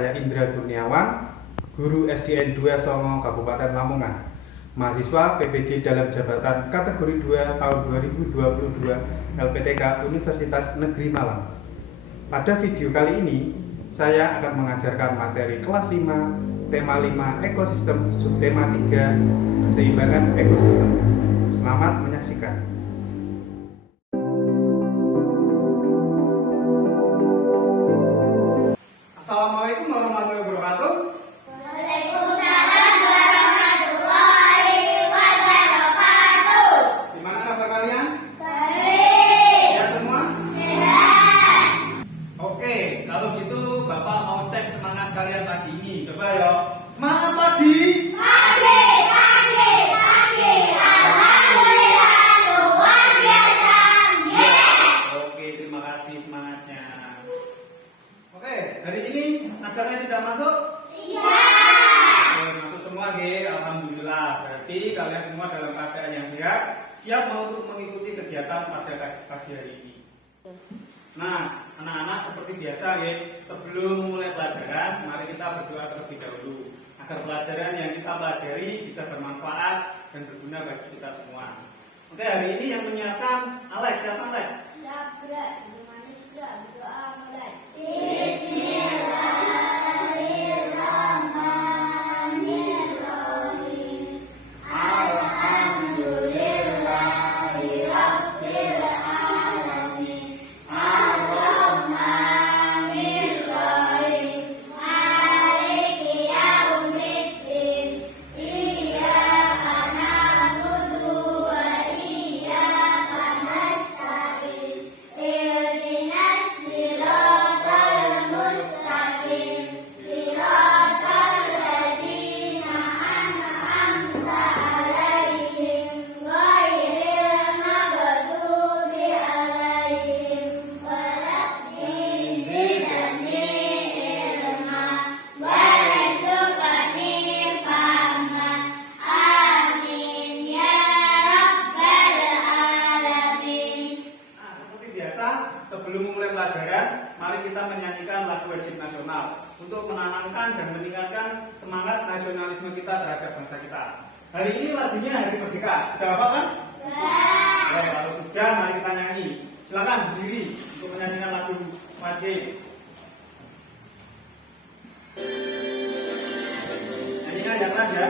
saya Indra Kurniawan, Guru SDN 2 Songo, Kabupaten Lamongan, mahasiswa PPG dalam jabatan kategori 2 tahun 2022 LPTK Universitas Negeri Malang. Pada video kali ini, saya akan mengajarkan materi kelas 5, tema 5 ekosistem, subtema 3 keseimbangan ekosistem. Selamat menyaksikan. Assalamualaikum warahmatullahi wabarakatuh. Waalaikumsalam warahmatullahi wabarakatuh. Gimana kabar kalian? Baik. Sehat semua? Sehat. Oke, kalau gitu Bapak mau cek semangat kalian pagi ini. Coba ya. Semangat pagi. Pagi, pagi, pagi. Alhamdulillah luar biasa. Yes. Oke, terima kasih semangatnya. Oke, hari ini acaranya tidak masuk? Iya. Oke, masuk semua, G. Alhamdulillah. Berarti kalian semua dalam keadaan yang sehat, siap untuk mengikuti kegiatan pada pagi hari ini. Nah, anak-anak seperti biasa, ya, sebelum mulai pelajaran, mari kita berdoa terlebih dahulu agar pelajaran yang kita pelajari bisa bermanfaat dan berguna bagi kita semua. Oke, hari ini yang menyiapkan Alex, siapa Alex? Sabra, manusia berdoa mulai. Bismillahirrahmanirrahim. Alhamdulillahirabbil alamin. Ar-Rahmanir-Rahim. Maliki yaumiddin. Iyyaka na'budu wa iyyaka nasta'in. Ihdinas siratal mustaqim. Siratal ladzina an'amta 'alaihim ghairil maghdubi 'alaihim waladdallin. Zidni ilma warzuqni fahma. Amin ya rabbal alamin. Nah, seperti biasa, sebelum memulai pelajaran, mari kita menyanyikan lagu wajib nasional untuk menanamkan dan meningkatkan semangat nasionalisme kita terhadap bangsa kita. Hari ini lagunya Hari Merdeka. Sudah hafal kan? Oke, kalau sudah, mari kita nyanyi. Silakan berdiri untuk menyanyikan lagu wajib. Nyanyinya yang keras ya.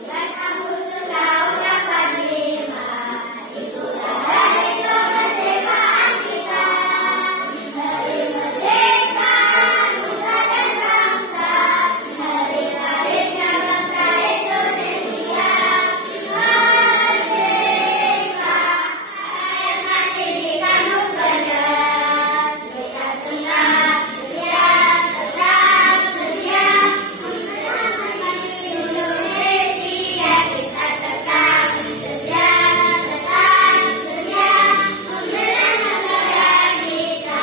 Bulan Agustus tahun 85, itulah hari kemerdekaan kita. Hari merdeka nusa dan bangsa, hari lahirnya bangsa Indonesia. Merdeka, air masih di kandung benar. Kita tetap sedia memerangi Indonesia. Kita tetap sedia membela negara kita.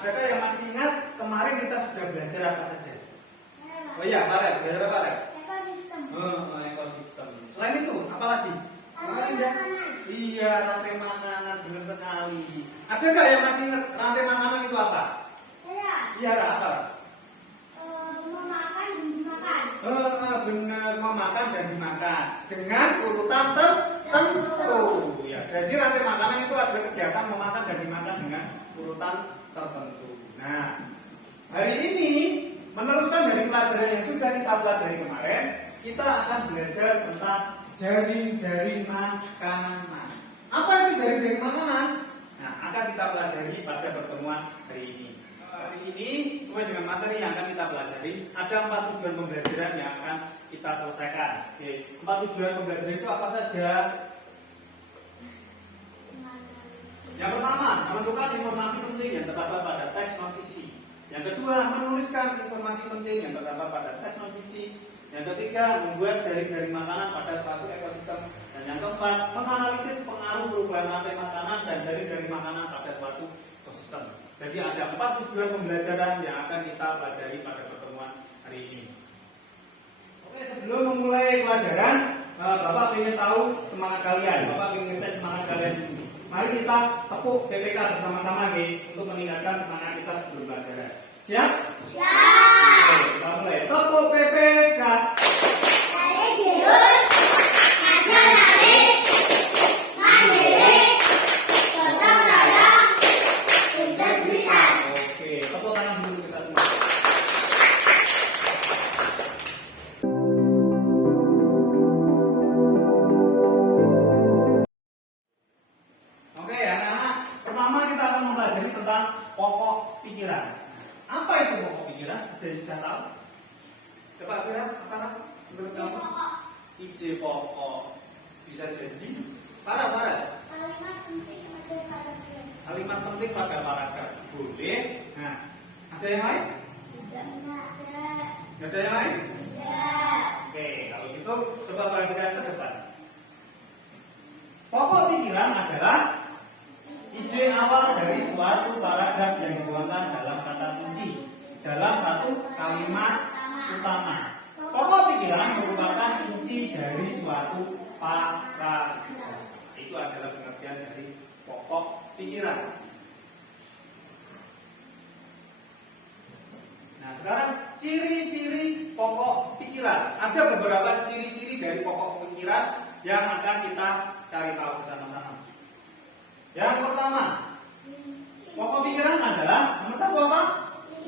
Adakah yang masih ingat kemarin kita sudah belajar apa saja? Oh iya, kemarin belajar apa lagi? Ekosistem. Ekosistem. Selain itu, apa lagi? Kemarin ya? Iya, rantai makanan, benar sekali. Ada nggak yang masih ingat rantai makanan itu apa? Saya Iya, apa? memakan dan dimakan. Benar, memakan dan dimakan dengan urutan tertentu. Ya, jadi rantai makanan itu ada kegiatan memakan dan dimakan dengan urutan tertentu. Nah, hari ini meneruskan dari pelajaran yang sudah kita pelajari kemarin, kita akan belajar tentang jaring-jaring makanan. Apa itu jaring-jaring makanan? Nah, akan kita pelajari pada pertemuan hari ini. Hari ini sesuai dengan materi yang akan kita pelajari, ada 4 tujuan pembelajaran yang akan kita selesaikan. Oke, 4 tujuan pembelajaran itu apa saja? Yang pertama, menentukan informasi penting yang terdapat pada teks non fiksi. Yang kedua, menuliskan informasi penting yang terdapat pada teks non fiksi. Yang ketiga, membuat jaring-jaring makanan pada suatu ekosistem. Dan yang keempat, menganalisis pengaruh perubahan rantai makanan dan jaring-jaring makanan pada suatu ekosistem. Jadi ada 4 tujuan pembelajaran yang akan kita pelajari pada pertemuan hari ini. Oke, sebelum memulai pelajaran, Bapak ingin tahu semangat kalian. Bapak ingin tes semangat kalian dulu. Mari kita tepuk PPK bersama-sama nih untuk meningkatkan semangat kita sebelum pelajaran. Siap? Siap. Oke, kita mulai. Tepuk PPK. Ada jeruk, nasionalis, mandiri, gotong royong, integritas. Oke, tepuk tangan dulu kita semua. Oke, anak-anak. Pertama kita akan mempelajari tentang pokok pikiran. Apa itu pokok pikiran? Ada yang sudah tahu? Coba kira apa? Menurut kamu? Ide pokok. Bisa jadi para. Kalimat penting pada paragraf. Kalimat penting pada paragraf. Boleh. Nah, ada yang lain? Tidak ada. Ada yang lain? Tidak. Oke, kalau gitu coba perhatikan ke depan. Pokok pikiran adalah ide awal dari suatu paragraf yang dituangkan dalam kata kunci dalam satu kalimat utama. Pokok pikiran merupakan inti dari suatu paragraf. Itu adalah pengertian dari pokok pikiran. Nah, sekarang ciri-ciri pokok pikiran. Ada beberapa ciri-ciri dari pokok pikiran yang akan kita cari tahu bersama-sama. Yang pertama, pokok pikiran adalah nomor satu apa?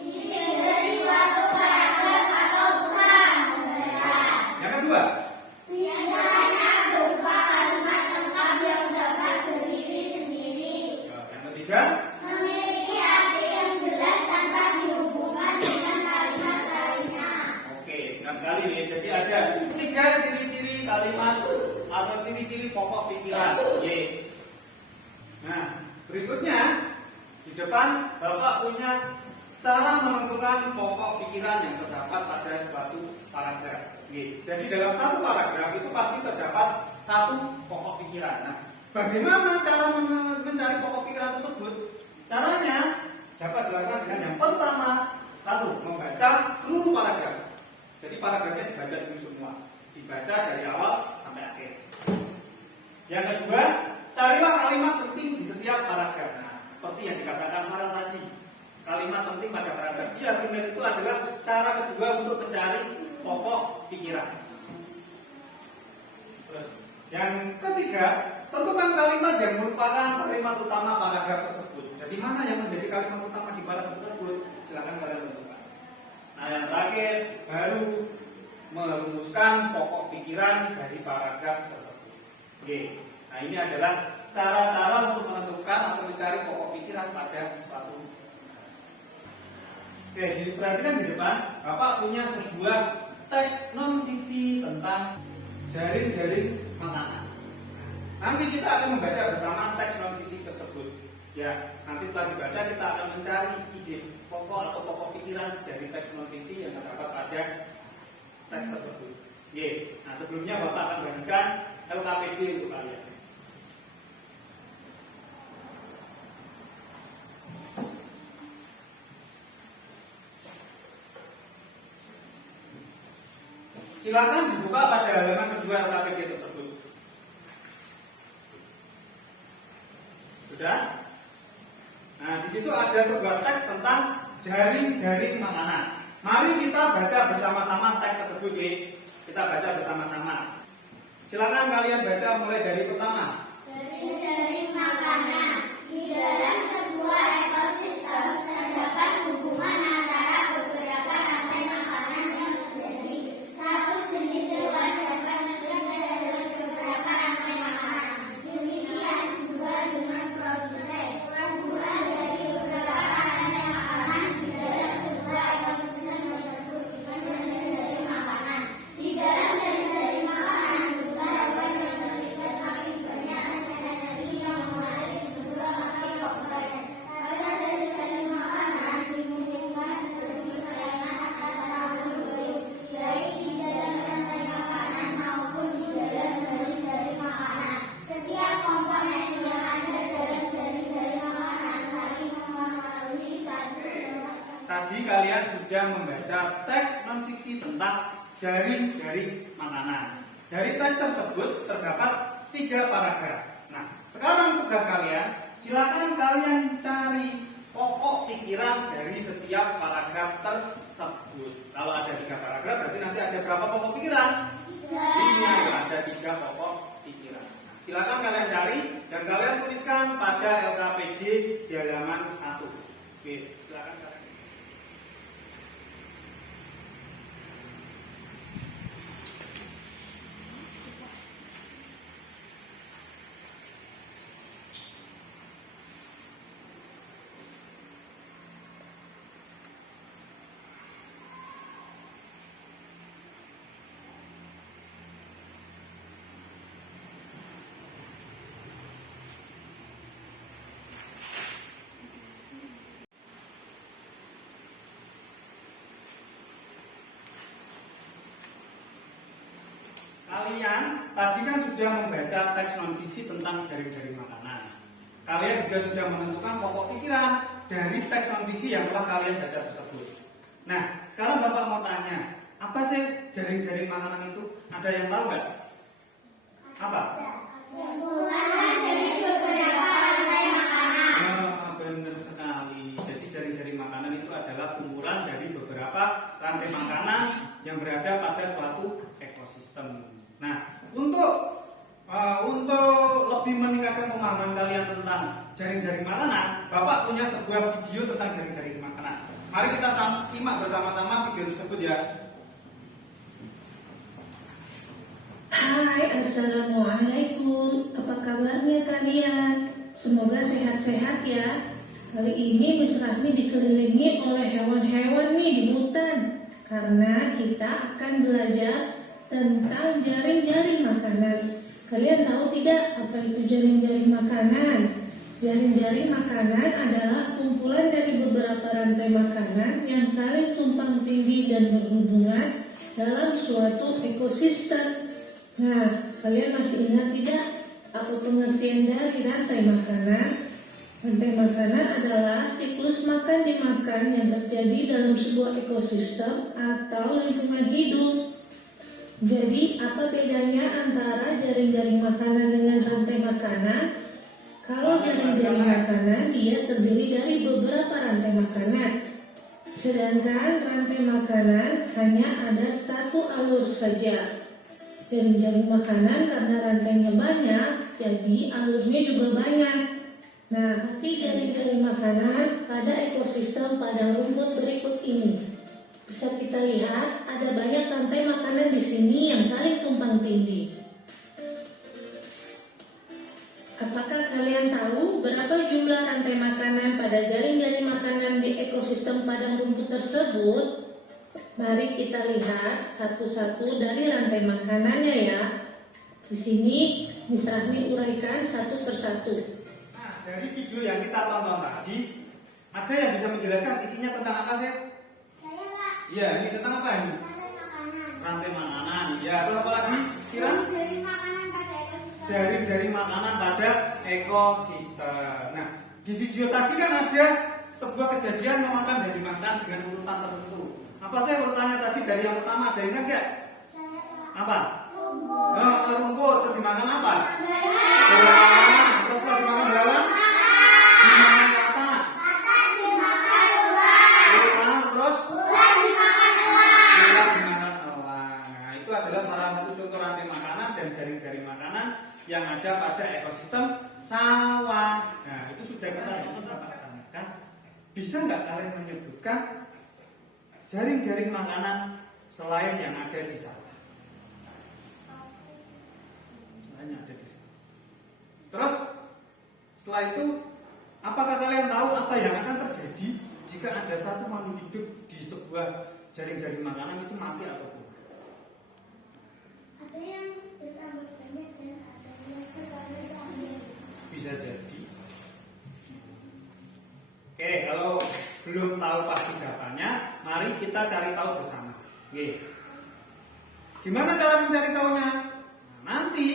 Ide dari suatu paragraf atau pesan. Yang kedua, Biasanya berupa kalimat lengkap yang dapat berdiri sendiri. yang ketiga, Memiliki arti yang jelas tanpa dihubungkan dengan kalimat lainnya. oke, benar sekali nih. Jadi ada 3 ciri-ciri kalimat atau ciri-ciri pokok pikiran. Y. Nah, berikutnya di depan Bapak punya cara menentukan pokok pikiran yang terdapat pada suatu paragraf. Jadi dalam satu paragraf itu pasti terdapat satu pokok pikiran. Nah, bagaimana cara mencari pokok pikiran tersebut? Caranya dapat dilakukan dengan yang pertama, satu, membaca seluruh paragraf. Jadi paragrafnya dibaca dulu semua, dibaca dari awal sampai akhir. Yang kedua, carilah kalimat penting di setiap paragraf. Nah, seperti yang dikatakan Farel tadi, kalimat penting pada paragraf. Iya, benar, itu adalah cara kedua untuk mencari pokok pikiran. Terus, yang ketiga, tentukan kalimat yang merupakan kalimat utama paragraf tersebut. Jadi mana yang menjadi kalimat utama di paragraf tersebut? Silakan kalian tentukan. Nah, yang terakhir, baru merumuskan pokok pikiran dari paragraf tersebut. Oke. Nah, ini adalah cara-cara untuk menentukan atau mencari pokok pikiran pada suatu. Oke, diperhatikan di depan, Bapak punya sebuah teks non fiksi tentang jaring-jaring makanan. Nanti kita akan membaca bersama teks non fiksi tersebut. Ya, nanti setelah dibaca kita akan mencari ide pokok atau pokok pikiran dari teks non fiksi yang terdapat pada teks tersebut. Ye. Nah, sebelumnya Bapak akan bagikan LKPD untuk kalian. Silakan dibuka pada halaman kedua LKPD tersebut. Sudah? Nah, di situ ada sebuah teks tentang jaring-jaring makanan. Mari kita baca bersama-sama teks tersebut, ya. Kita baca bersama-sama. Silakan kalian baca mulai dari pertama. Jaring-jaring makanan. Di dalam sebuah ekosistem terdapat hubungan antara beberapa rantai makanan yang terjadi. Satu jenis hewan dapat hidup dalam beberapa rantai makanan. Demikian juga dengan produsen. Hubungan dari beberapa rantai makanan di dalam sebuah ekosistem tersebut dengan jaring-jaring makanan. Di dalam jaring-jaring makanan juga dapat terlibat akibatnya energi yang mengalir juga pakai kompleks. Pada jaring-jaring makanan sudah membaca teks non-fiksi tentang jaring-jaring makanan. Dari teks tersebut terdapat 3 paragraf. Nah, sekarang tugas kalian, silakan kalian cari pokok pikiran dari setiap paragraf tersebut. Kalau ada 3 paragraf, berarti nanti ada berapa pokok pikiran? 5. Ada 3 pokok pikiran. Nah, silakan kalian cari dan kalian tuliskan pada LKPD di halaman 1. Oke, silakan kalian. Kalian tadi kan sudah membaca teks non-fiksi tentang jaring-jaring makanan. Kalian juga sudah menentukan pokok pikiran dari teks non-fiksi yang telah kalian baca tersebut. Nah, sekarang Bapak mau tanya, apa sih jaring-jaring makanan itu? Ada yang tahu nggak? Apa? Kumpulan dari beberapa rantai makanan. Benar sekali. Jadi jaring-jaring makanan itu adalah kumpulan dari beberapa rantai makanan yang berada pada suatu ekosistem. Nah, untuk lebih meningkatkan pemahaman kalian tentang jaring-jaring makanan, Bapak punya sebuah video tentang jaring-jaring makanan. Mari kita simak bersama-sama video tersebut ya. Hai, Assalamualaikum. Apa kabarnya kalian? Semoga sehat-sehat ya. Kali ini Miss Rasmi dikelilingi oleh hewan-hewan nih di hutan. Karena kita akan belajar tentang jaring-jaring makanan. Kalian tahu tidak apa itu jaring-jaring makanan? Jaring-jaring makanan adalah kumpulan dari beberapa rantai makanan yang saling tumpang tindih dan berhubungan dalam suatu ekosistem. Nah, kalian masih ingat tidak apa pengertian dari rantai makanan? Rantai makanan adalah siklus makan dimakan yang terjadi dalam sebuah ekosistem atau lingkungan hidup. Jadi, apa bedanya antara jaring-jaring makanan dengan rantai makanan? Kalau jaring-jaring makanan, dia terdiri dari beberapa rantai makanan. Sedangkan rantai makanan hanya ada satu alur saja. Jaring-jaring makanan karena rantainya banyak, jadi alurnya juga banyak. Nah, tapi jaring-jaring makanan pada ekosistem padang rumput berikut ini. Bisa kita lihat ada banyak rantai makanan di sini yang saling tumpang tindih. Apakah kalian tahu berapa jumlah rantai makanan pada jaring-jaring makanan di ekosistem padang rumput tersebut? Mari kita lihat satu-satu dari rantai makanannya ya. Di sini Miss Rahmi uraikan satu persatu. Nah, dari video yang kita tonton tadi, ada yang bisa menjelaskan isinya tentang apa sih? Saya Pak. Iya, ini tentang apa ini? Rantai makanan. Rantai makanan. Ya, terus apa lagi? Kira? Jaring makanan pada ekosistem. Jaring-jaring makanan pada ekosistem. Nah, di video tadi kan ada sebuah kejadian memakan dan dimakan dengan urutan tertentu. Apa sih urutannya tadi dari yang pertama? Ada ingat nggak? Saya Pak. Apa? Rumput. Rumput. Terus dimakan apa? Belalang. Belalang. Terus setelah dimakan belalang, dimakan kata. Kata dimakan ular. Ular. Terus Ular dimakan elang. ular dimakan elang. Nah, itu adalah salah satu contoh rantai makanan dan jaring-jaring makanan yang ada pada ekosistem sawah. Nah, itu sudah kita tanyakan. Bisa nggak kalian menyebutkan jaring-jaring makanan selain yang ada di sawah? Selain yang ada di sawah. Terus setelah itu, apakah kalian tahu apa yang akan terjadi jika ada satu makhluk hidup di sebuah jaring-jaring makanan itu mati atau tidak? Ada yang bertambah banyak dan ada yang bertambah biasa. Bisa jadi. Oke, kalau belum tahu pasti jawabannya, mari kita cari tahu bersama. Oke. Gimana cara mencari tahunya? Nah, nanti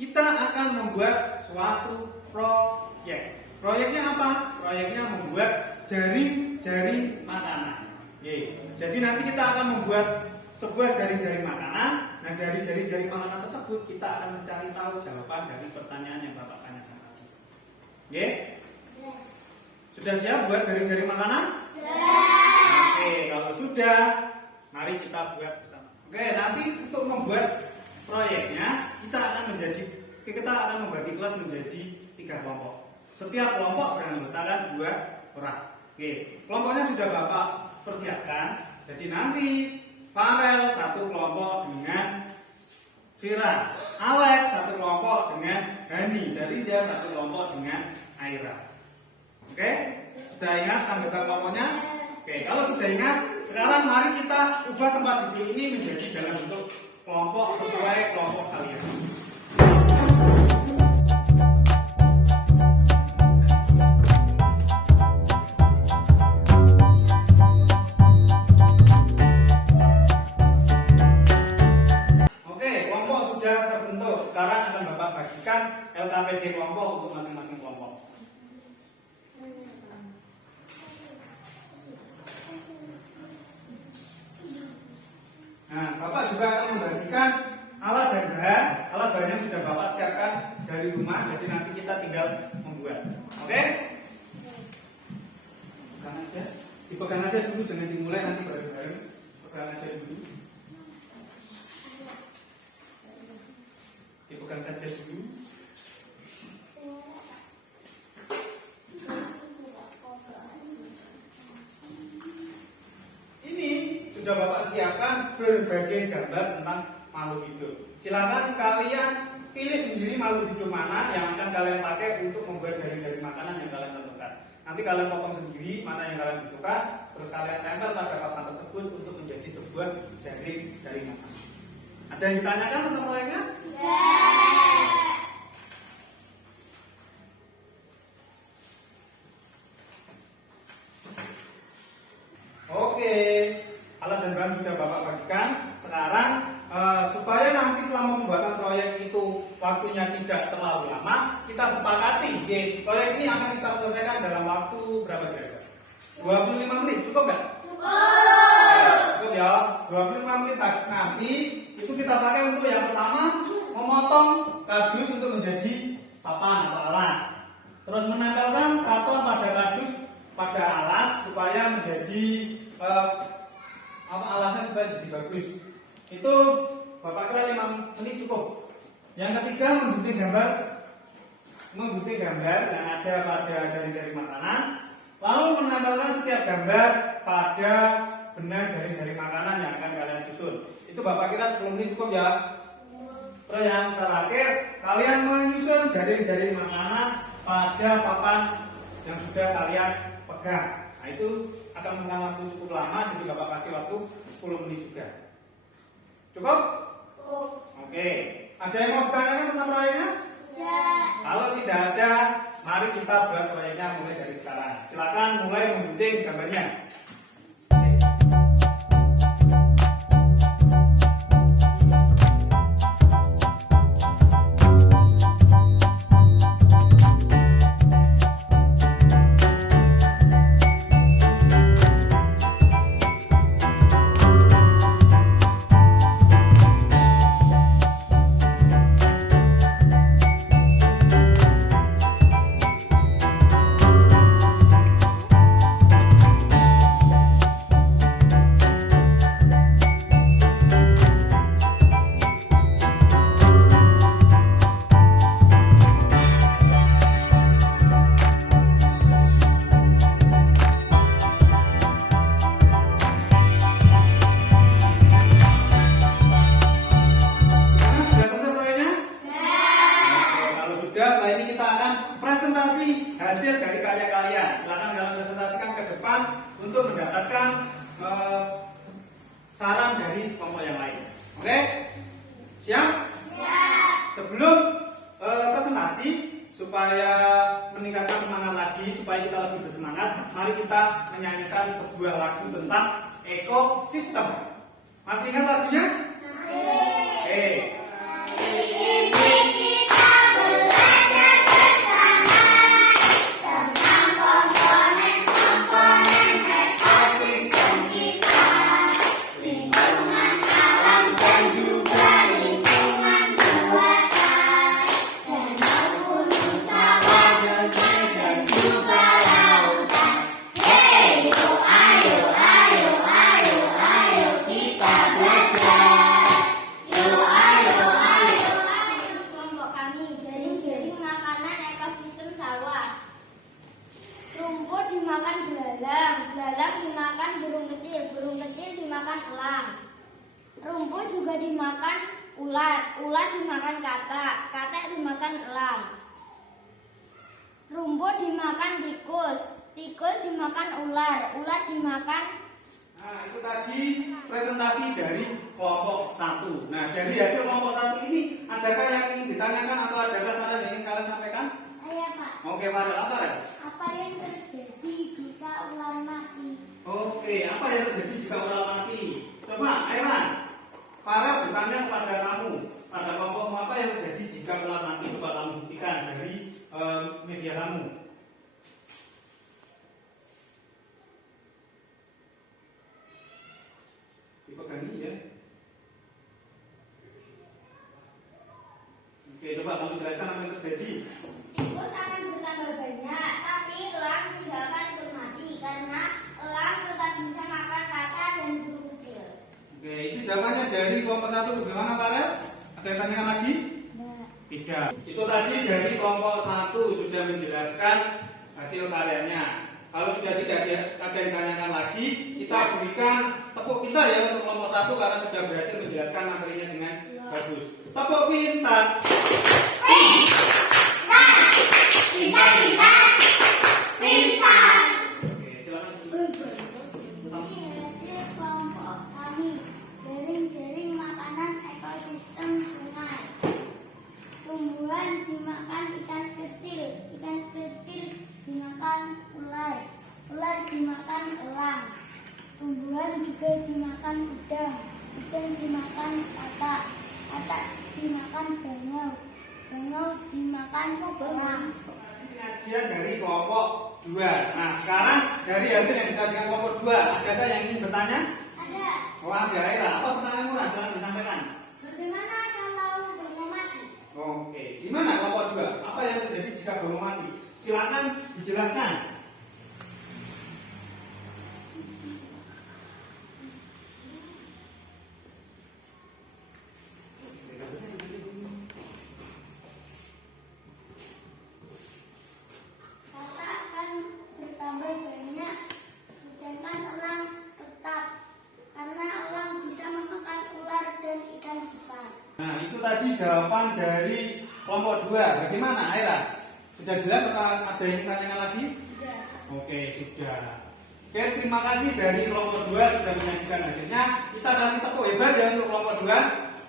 kita akan membuat suatu proyek. Proyeknya apa? Proyeknya membuat jaring-jaring makanan. Oke. Jadi nanti kita akan membuat sebuah jari-jari makanan. Nah, dari jari-jari makanan tersebut kita akan mencari tahu jawaban dari pertanyaan yang Bapak tanyakan tadi. Oke? Sudah siap buat jari-jari makanan? Oke, kalau sudah, mari kita buat bersama. Oke, nanti untuk membuat proyeknya kita akan membagi kelas menjadi 3 kelompok. Setiap kelompok beranggotakan 2 orang. Oke, kelompoknya sudah Bapak persiapkan. Jadi nanti Farel satu kelompok dengan Vira, Alex satu kelompok dengan Hani, dan Rinda satu kelompok dengan Aira. Oke, sudah ingat anggota kelompoknya? Oke, kalau sudah ingat, sekarang mari kita ubah tempat duduk ini menjadi dalam bentuk kelompok sesuai kelompok kalian. Oke, kelompok sudah terbentuk. Sekarang akan Bapak bagikan LKPD kelompok untuk masing-masing kelompok. Nah, Bapak juga akan membagikan alat dan bahan. Alat bahannya sudah Bapak siapkan dari rumah, jadi nanti kita tinggal membuat. Oke? Pegang aja. Dipegang aja dulu, jangan dimulai nanti bareng-bareng. Pegang aja dulu. Dipegang saja dulu. Ini sudah Bapak siapkan berbagai gambar tentang makhluk hidup. Silakan kalian pilih sendiri makhluk hidup mana yang akan kalian pakai untuk membuat jari-jari makanan yang kalian tentukan. Nanti kalian potong sendiri mana yang kalian butuhkan, terus kalian tempel pada papan tersebut untuk menjadi sebuah jari-jari makanan. Ada yang ditanyakan tentang proyeknya? Oke, alat dan bahan sudah Bapak bagikan. Sekarang supaya nanti selama pembuatan proyek itu waktunya tidak terlalu lama, kita sepakati, proyek ini akan kita selesaikan dalam waktu berapa kira-kira? 25 menit, cukup nggak? Cukup ya, 25 menit nanti itu kita pakai untuk yang pertama memotong kardus untuk menjadi papan atau alas. Terus menempelkan karton pada kardus pada alas supaya menjadi alasnya supaya jadi bagus. Itu Bapak kira 5 menit cukup. Yang ketiga menggunting gambar yang ada pada jari-jari makanan, lalu menempelkan setiap gambar pada benang jari-jari makanan yang akan kalian susun. Itu Bapak kira 10 menit cukup ya. Terus yang terakhir, kalian menyusun jari-jari makanan pada papan yang sudah kalian pegang. Nah itu akan memakan waktu cukup lama, jadi Bapak kasih waktu 10 menit juga. Cukup? Oke. Ada yang mau ditanyakan tentang proyeknya? Kalau tidak ada, mari kita buat proyeknya mulai dari sekarang. Silakan mulai menggunting gambarnya. Presentasi hasil dari karya kalian. Silakan kalian presentasikan ke depan untuk mendapatkan saran dari kelompok yang lain. Oke? Siap? Sebelum presentasi, supaya meningkatkan semangat lagi, supaya kita lebih bersemangat, mari kita menyanyikan sebuah lagu tentang ekosistem. Masih ingat lagunya? Oke. Komponen-komponen ekosistem kita. dimakan elang. Rumput juga dimakan ulat, ulat dimakan katak, katak dimakan elang. Rumput dimakan tikus, tikus dimakan ular, ular dimakan. Nah, itu tadi presentasi dari kelompok 1. Nah, dari hasil kelompok 1 ini, adakah yang ingin ditanyakan atau adakah saran yang ingin kalian sampaikan? Iya Pak. Oke, Farel, apa ya? Apa yang terjadi jika ular mati? Oke, apa yang terjadi jika ular mati? Coba, Airan, Farel bertanya kepada kamu, pada kelompokmu, apa yang terjadi jika ular mati? Coba kamu buktikan dari media kamu. Dipegani ya. Oke, coba kamu jelaskan apa yang terjadi. Tikus akan bertambah banyak, tapi elang tidak akan ikut mati karena elang tetap bisa makan katak dan burung kecil. Oke, itu jawabannya dari kelompok 1. Bagaimana, Farel? Ada yang tanyakan lagi? Nah, Tidak. Itu tadi dari kelompok 1 sudah menjelaskan hasil karyanya. Kalau sudah tidak ada yang tanyakan lagi, kita berikan tepuk pintar ya untuk kelompok 1 karena sudah berhasil menjelaskan materinya dengan bagus. Tepuk pintar. Oke, silakan. ini hasil kelompok kami. Jaring-jaring makanan ekosistem sungai. Tumbuhan dimakan ikan kecil dimakan ular, ular dimakan elang. Tumbuhan juga dimakan udang dimakan katak, katak dimakan bangau, bangau dimakan elang. Penyajian dari kelompok 2. Nah, sekarang dari hasil yang disajikan kelompok 2, adakah yang ingin bertanya? Ada. Oh, ada ya. Apa pertanyaanmu? Nah, silakan disampaikan. Bagaimana kalau bangau mati? Oke, gimana kelompok 2? Apa yang terjadi jika bangau mati? Silakan dijelaskan. Katak akan bertambah banyak, sedangkan elang tetap karena elang bisa memakan ular dan ikan besar. Nah, itu tadi jawaban dari kelompok 2. Bagaimana, Aira? Sudah jelas atau ada yang ditanyakan lagi? Tidak. Oke, sudah. Oke, terima kasih dari kelompok 2 sudah menyajikan hasilnya. Kita kasih tepuk hebat ya untuk kelompok 2.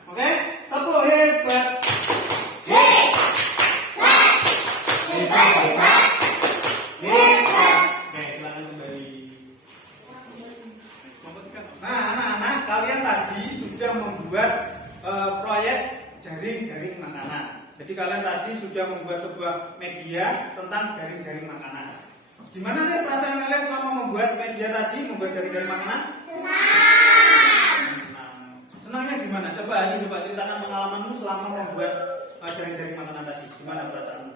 Oke, tepuk hebat. Hebat, hebat. Hebat. Oke, silakan kembali. Nah, anak-anak, kalian tadi sudah membuat proyek jaring-jaring makanan. Jadi kalian tadi sudah membuat sebuah media tentang jaring-jaring makanan. Gimana sih perasaan kalian selama membuat media tadi, membuat jaring-jaring makanan? Senang. Senangnya gimana? Coba ceritakan pengalamanmu selama membuat jaring-jaring makanan tadi. Gimana perasaanmu?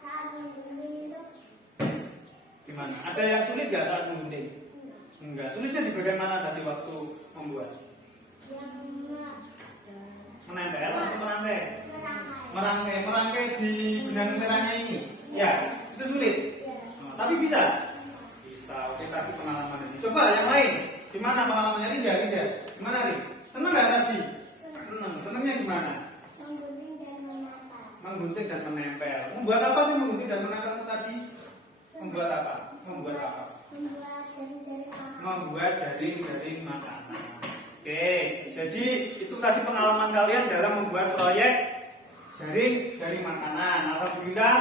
Saat menggunting itu Gimana? Ada yang sulit gak saat menggunting? Enggak. Sulitnya di bagian mana tadi waktu membuat? Menempel atau merangkai? Merangkai di benang merahnya ini. Ya, itu sulit. Oh, tapi bisa. Bisa. Oke, tadi pengalaman ini. Coba yang lain. Gimana pengalamannya Rinda? Gimana Rin? Senang nggak tadi? Senang. Senangnya gimana? menggunting dan menata. Menggunting dan menempel. Membuat apa sih menggunting dan menempel tadi? Membuat apa? Membuat jaring-jaring makanan. Membuat jaring-jaring makanan. Oke, jadi itu tadi pengalaman kalian dalam membuat proyek jaring makanan. Alhamdulillah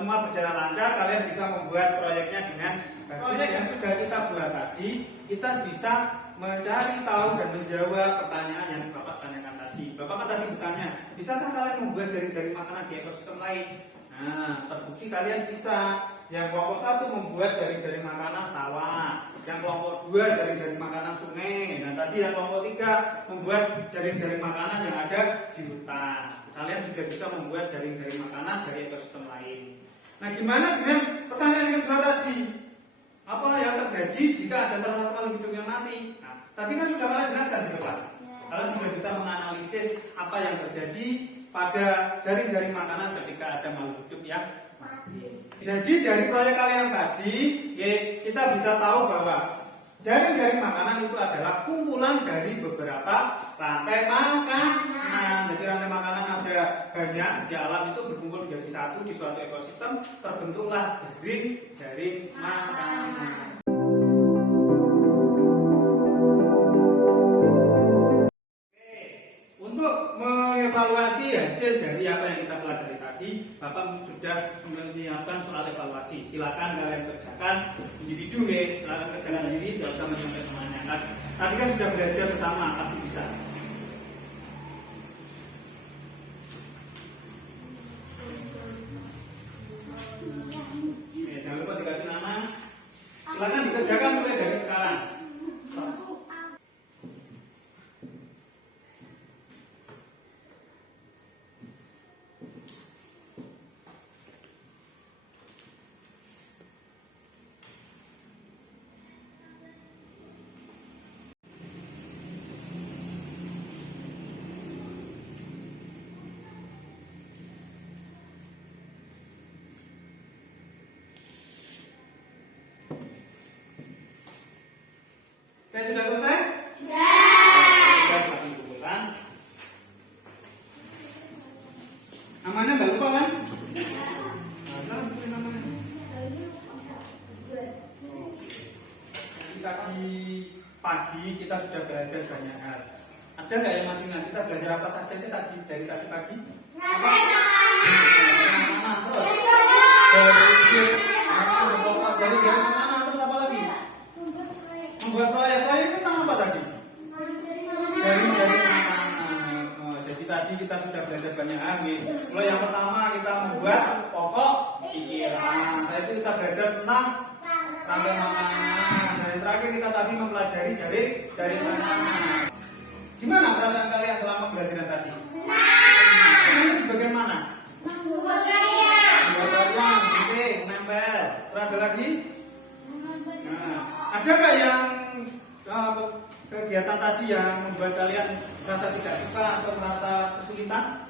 semua berjalan lancar. Kalian bisa membuat proyeknya dengan proyek yang sudah kita buat tadi. Kita bisa mencari tahu dan menjawab pertanyaan yang Bapak tanyakan tadi. Bapak kan tadi bertanya, bisakah kalian membuat jaring-jaring makanan di ekosistem lain? Nah, terbukti kalian bisa. Yang kelompok 1 membuat jaring-jaring makanan sawah, yang kelompok 2 jaring-jaring makanan sungai, dan tadi yang kelompok 3 membuat jaring-jaring makanan yang ada di hutan. Kalian sudah bisa membuat jaring-jaring makanan dari ekosistem lain. Nah, gimana dengan pertanyaan yang kedua tadi? Apa yang terjadi jika ada salah satu makhluk hidup yang mati? Nah, tadi kan sudah kalian jelaskan di depan. Kalian sudah bisa menganalisis apa yang terjadi pada jaring-jaring makanan ketika ada makhluk hidup yang mati. Jadi dari proyek kalian tadi, kita bisa tahu bahwa Jaring-jaring makanan itu adalah kumpulan dari beberapa rantai makanan. Jadi rantai makanan ada banyak di alam itu berkumpul menjadi satu di suatu ekosistem, terbentuklah jaring-jaring makanan. Untuk mengevaluasi hasil dari apa yang kita pelajari tadi, Bapak sudah menyiapkan soal evaluasi. Silakan kalian kerjakan individu ya, silakan kerjakan sendiri, tidak usah mencoba semuanya. Tadi kan sudah belajar bersama, pasti bisa. Jangan lupa dikasih nama. Silakan dikerjakan mulai dari sekarang. Oke, sudah selesai? Sudah. Sudah kumpulkan. Namanya nggak lupa kan? Ada namanya. Tadi pagi kita sudah belajar banyak hal. Ada nggak yang masih ingat kita belajar apa saja sih tadi dari tadi pagi? Dari mana? Terus apa lagi? Membuat proyek itu tentang apa tadi? Jaring-jaring makanan. Jadi tadi kita sudah belajar banyak hal nih. Mulai yang pertama kita membuat pokok pikiran. Setelah itu kita belajar tentang rantai makanan. Dan yang terakhir kita tadi mempelajari jaring makanan. Gimana perasaan kalian selama pembelajaran tadi? Ini di bagian mana? Membuat karya, bikin, nempel. Terus ada lagi? Nah, ada nggak yang kegiatan tadi yang membuat kalian merasa tidak suka atau merasa kesulitan?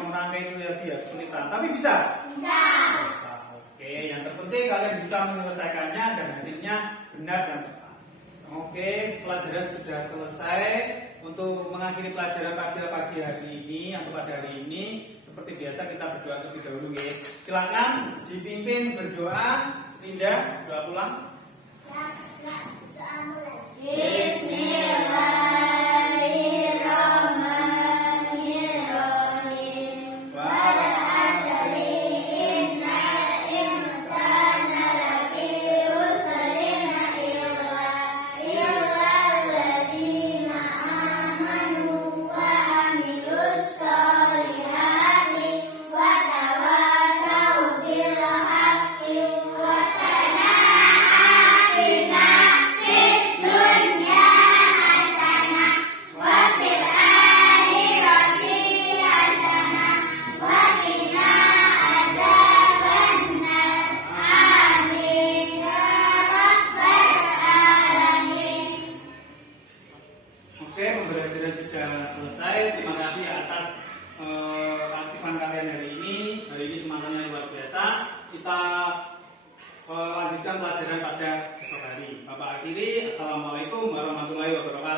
Merangkai itu ya dia kesulitan, tapi bisa? Bisa. Oke, yang terpenting kalian bisa menyelesaikannya dan hasilnya benar dan tepat. Oke, pelajaran sudah selesai. Untuk mengakhiri pelajaran pada pagi hari ini atau pada hari ini, seperti biasa kita berdoa terlebih dahulu ya. Silakan dipimpin berdoa. Linda, doa pulang. Bismillahirrahmanirrahim. Oke, pembelajaran sudah selesai. Terima kasih atas aktifan kalian hari ini. Hari ini semangatnya luar biasa. Kita lanjutkan pelajaran pada besok hari. Bapak akhiri. Assalamualaikum warahmatullahi wabarakatuh.